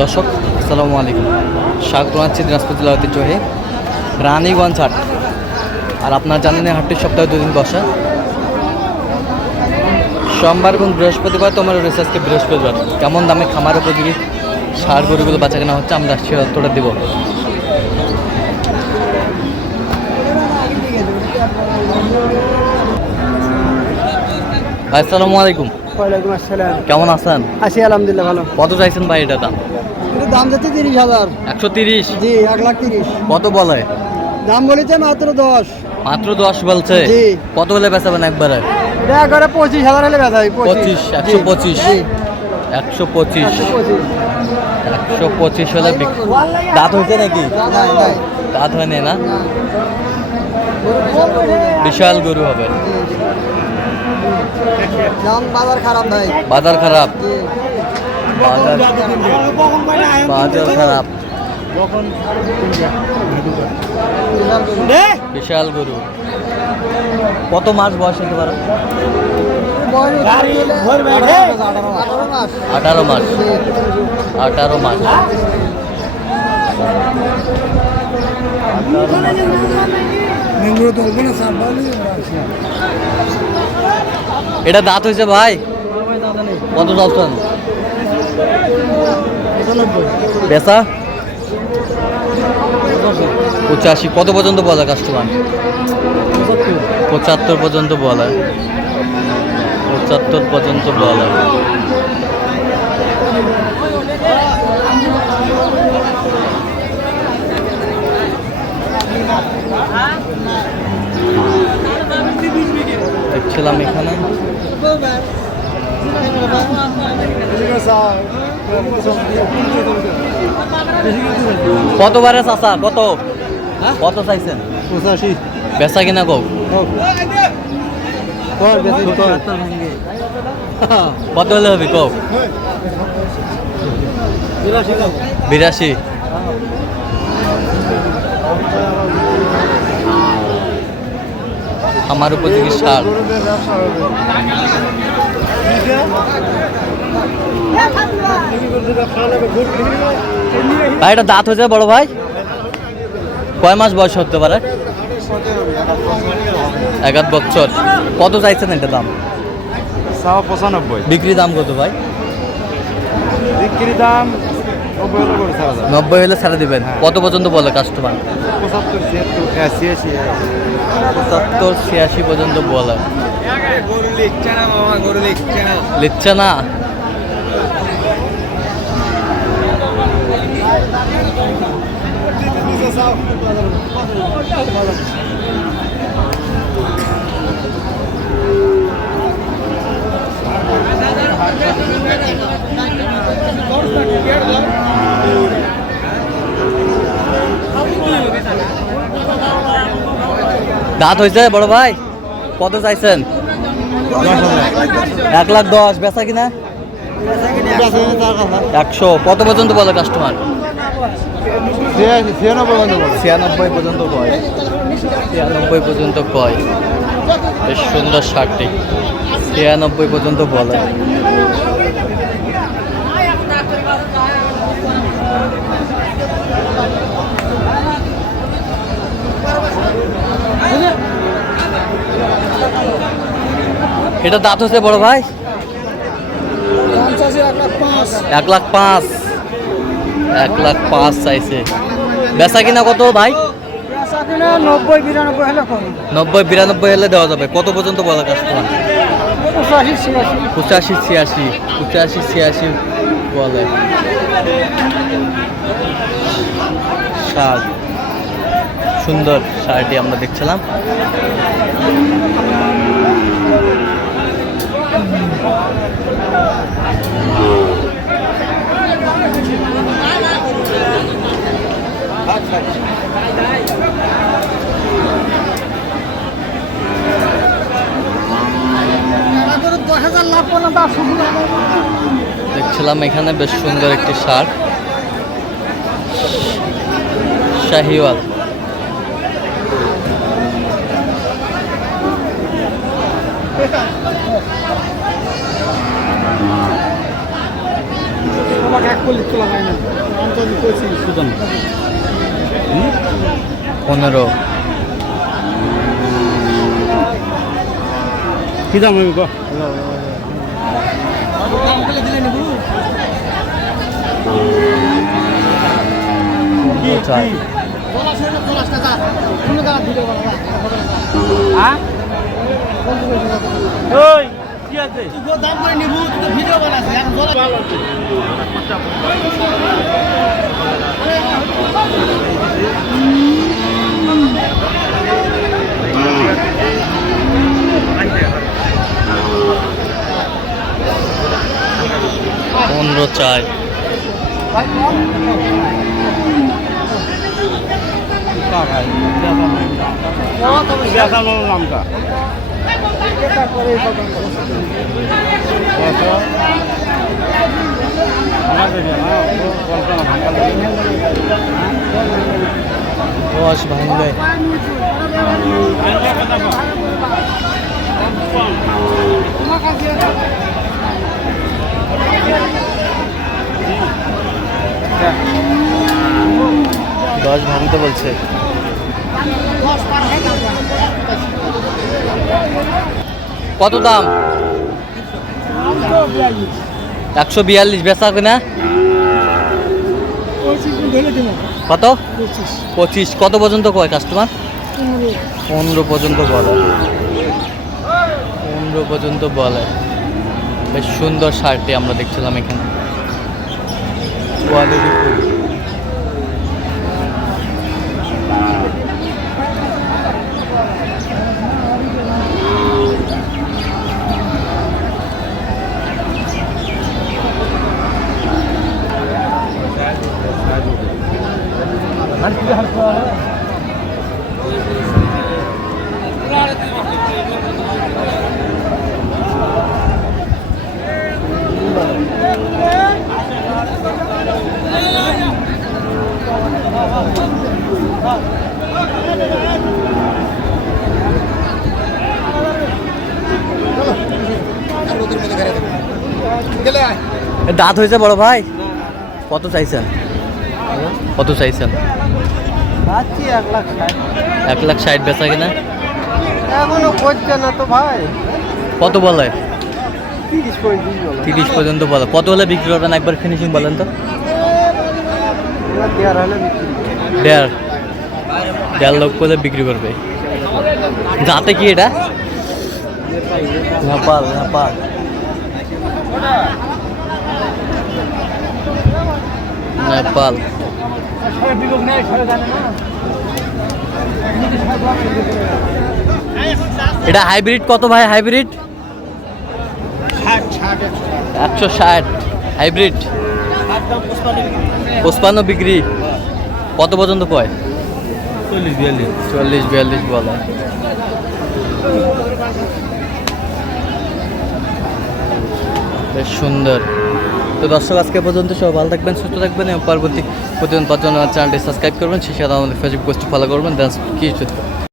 দর্শক আসসালামু আলাইকুম, স্বাগত জানাচ্ছি দিনাজপুর জেলার ঐতিহ্যবাহী রানীগঞ্জ হাট। আর আপনারা জানেন এই হাটটি সপ্তাহে 2 দিন বসে, সোমবার এবং বৃহস্পতিবার। তোমার রিসার্চকে বৃহস্পতিবার কেমন দামে খামার উপযোগী সার গরুগুলো বাঁচা কেনা হচ্ছে আমরা সে তথ্যটা দেব। আসসালামু আলাইকুম। ওয়ালাইকুম আসসালাম। কেমন আছেন? আছি আলহামদুলিল্লাহ ভালো। কত চাইছেন ভাই এটা দাম? এটা দাম যাচ্ছে 30,000। 130? জি 1,30,000। কত বলে? দাম বলেছে মাত্র 10। মাত্র 10 বলছে? জি। কত হলে বেচাবেন একবারে? এটা একবারে 25,000 হলে বেচা হয়। 25, 125, 125, 125 হলে দাঁত হয়েছে নাকি? দাঁত হয়নি না? বিশাল গরু হবে। দাম বাজার খারাপ ভাই। বাজার খারাপ? বাজার খারাপ। বিশাল গরু। কত মাস বয়স হতে পারে? 18 মাস। 18 মাস। এটা দাঁত হয়েছে ভাই? কত চাচ্ছেন? বেচা 85। কত পর্যন্ত বলে কাস্টমার? 75 পর্যন্ত বলে। 75 পর্যন্ত বলে। দেখছিলাম এখানে কতবারে চাচা? কত কত চাইছেন? 85। বেচা কিনা কও? কত হলে হবে কও? 82। আমার উপযোগী সার। ভাই এটা দাঁত হয়েছে বড় ভাই? কয় মাস বয়স হতে পারে? 1 বছর। কত চাইছেন এটা দাম? 95। বিক্রি দাম কত ভাই? বিক্রি দাম 90 হলে ছাড়া দিবেন। কত পর্যন্ত বলে কাস্টমার? 75, 86 পর্যন্ত বলে। লিখছে না? দাঁত হয়েছে বড় ভাই? কত চাইছেন? 1,10,000। বেচা কিনা 100। কত পর্যন্ত বলে কাস্টমার? 96 পর্যন্ত কয়। 96 পর্যন্ত কয়। বেশ সুন্দর শার্টটি। 96 পর্যন্ত বলে। এটা দাঁত হচ্ছে বড় ভাই? 1,05,000। 1,05,000 চাইছে। বেচা কিনা কত ভাই? 90-92 হলে দেওয়া যাবে। কত পর্যন্ত বলে কাস্টমার? 85-86 বলে। শার্ট সুন্দর শার্টটি আমরা দেখছিলাম। দেখছিলাম এখানে বেশ সুন্দর একটি শার্ট, শাহিওয়াল। 15 কি দাম হবে গো? চাই ওই কি আছে? পনেরো চাই নামটা রস ভাঙবে দশ ভাঙতে বলছে কত দাম 142 বেচা কিনা কত 25 কত পর্যন্ত কয় কাস্টমার 15 পর্যন্ত বলে 15 পর্যন্ত বলে বেশ সুন্দর শার্টটি আমরা দেখছিলাম এখানে কোয়ালিটি দাঁত হয়েছে বড় ভাই কত চাইছেন কত চাইছেন 1,60,000 বেচা কিনা এখনো করছে না তো ভাই। কত বলে 30 পর্যন্ত বলে কত হলে বিক্রি করবেন একবার ফিনিশিং বলেন তো দেড় লক্ষ হলে বিক্রি করবে যাতে কি এটা নেপাল এটা হাইব্রিড কত ভাই হাইব্রিড 160 হাইব্রিড 55 বিক্রি কত পর্যন্ত কয় 40-42 বলে বেশ সুন্দর তো দর্শক আজকে পর্যন্ত সবাই ভালো থাকবেন সুস্থ থাকবেন এবং পরবর্তী প্রতিদিন পাঁচজন চ্যানেলটি সাবস্ক্রাইব করবেন সেই সাথে আমাদের ফেসবুক পোস্ট ফলো করবেন কি